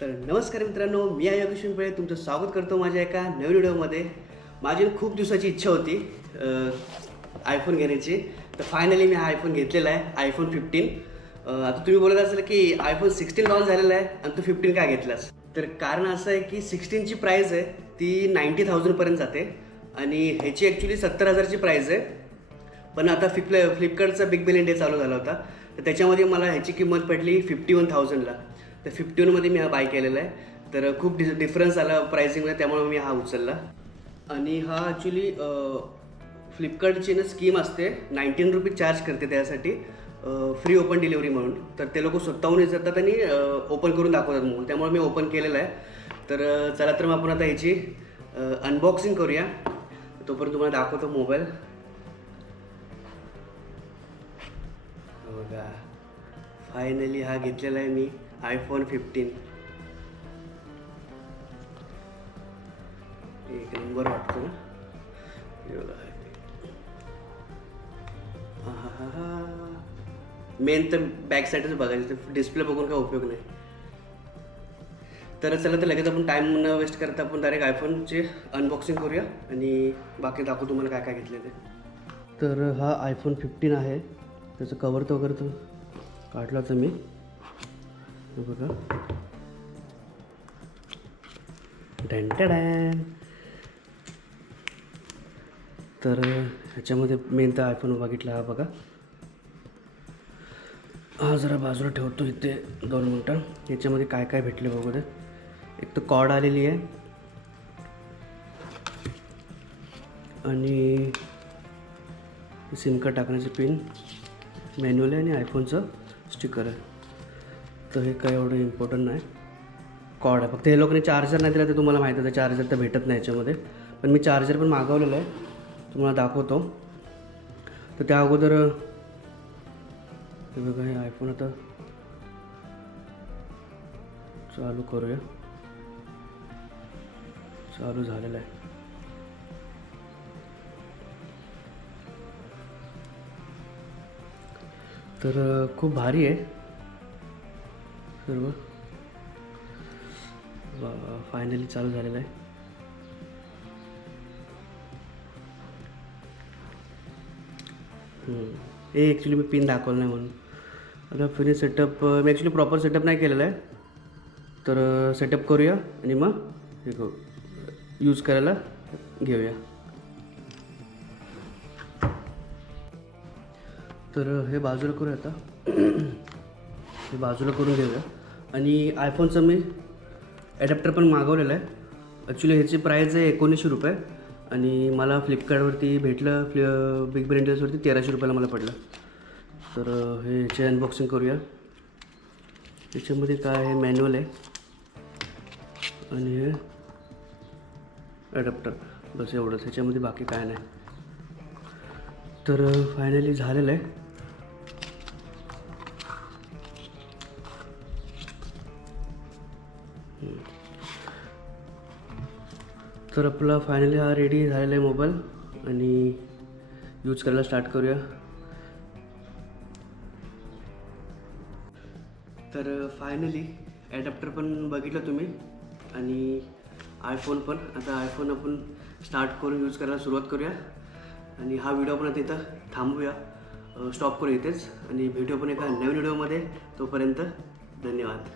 तर नमस्कार मित्रांनो, मी आहे योगेश पिंपळे. तुमचं स्वागत करतो माझ्या एका नवीन व्हिडिओमध्ये. माझी खूप दिवसाची इच्छा होती आयफोन घेण्याची. तर फायनली मी हा आयफोन घेतलेला आहे, आयफोन 15. आता तुम्ही बोलत असाल की आयफोन 16 लॉन्च झालेला आहे आणि तू 15 का घेतलास. तर कारण असं आहे की 16ची प्राईस आहे ती 90,000पर्यंत जाते आणि ह्याची ॲक्च्युली 70,000ची प्राईस आहे. पण आता फ्लिपकार्टचा बिग बिलियन डे चालू झाला होता, तर त्याच्यामध्ये मला ह्याची किंमत पडली 51,000ला. तर 51मध्ये मी हा बाय केलेला आहे. तर खूप डिफरन्स आला प्राइसिंगमध्ये, त्यामुळे मी हा उचलला. आणि हा ॲक्च्युली फ्लिपकार्टची ना स्कीम असते, 19 रुपीज चार्ज करते त्यासाठी, फ्री ओपन डिलिव्हरी म्हणून. तर ते लोक स्वतःहून जातात आणि ओपन करून दाखवतात मोबाईल, त्यामुळे मी ओपन केलेलं आहे. तर चला तर मग आपण आता ह्याची अनबॉक्सिंग करूया. तोपर्यंत तुम्हाला दाखवतो मोबाईल. बघा, फायनली हा घेतलेला आहे मी, आयफोन 15. एक नंबर वाटतो ना. मेन तर बॅक साईडच बघायचं, डिस्प्ले बघून काय उपयोग नाही. तर चला, तर लगेच आपण टाईम न वेस्ट करता आपण डायरेक्ट आयफोनचे अनबॉक्सिंग करूया आणि बाकी दाखवू तुम्हाला काय काय घेतले ते. तर हा आयफोन 15 आहे. त्याचं कवर तर वगैरे तर काढलं होतं मी, बघा. डॅन. तर ह्याच्यामध्ये मेन तर आयफोन बघितला, हा बघा. हा जरा बाजूला ठेवतो इथे 2 मिनटं. याच्यामध्ये काय काय भेटले बघू दे. एक तर कॉर्ड आलेली आहे आणि सिम कार्ड टाकण्याची पिन, मॅन्युअल आहे आणि आयफोनचं स्टिकर आहे. तर हे काय एवढं इम्पॉर्टंट नाही. कॉर्ड आहे फक्त. हे लोकांनी चार्जर नाही दिला, ते तुम्हाला माहीत आहे, चार्जर तर भेटत नाही याच्यामध्ये. पण मी चार्जर पण मागवलेलं आहे, तुम्हाला दाखवतो. तर त्या अगोदर हे बघा, हे आयफोन आता चालू करूया. चालू झालेलं आहे. तर खूप भारी आहे सर्व. फायनली चालू झालेलं आहे. हे ॲक्च्युली मी पिन दाखवलं नाही म्हणून. आता फिनिश सेटअप मी ॲक्च्युली प्रॉपर सेटअप नाही केलेला आहे. तर सेटअप करूया आणि मग हे करू, यूज करायला घेऊया. तर हे बाजूला करूया आता. हे बाजूला करून घेऊया. आणि आयफोनचं मी ॲडॅप्टर पण मागवलेलं आहे. ॲक्च्युली ह्याची प्राईज आहे 1900 रुपये आणि मला फ्लिपकार्टवरती भेटलं, बिग बिलियन डेजवरती 1300 रुपयाला मला पडलं. तर हे ह्याची अनबॉक्सिंग करूया. याच्यामध्ये काय आहे, मॅन्युअल आहे आणि हे ॲडॅप्टर, बस एवढंच. ह्याच्यामध्ये बाकी काय नाही. तर फायनली झालेलं आहे. तर आपला फायनली हा रेडी झालेला आहे मोबाईल आणि यूज करायला स्टार्ट करूया. तर फायनली ॲडॅप्टर पण बघितलं तुम्ही आणि आयफोन पण. आता आयफोन आपण स्टार्ट करून यूज करायला सुरुवात करूया आणि हा व्हिडिओ आपण आता इथं थांबूया, स्टॉप करू इथेच आणि भेटू पण एका नवीन व्हिडिओमध्ये. तोपर्यंत धन्यवाद.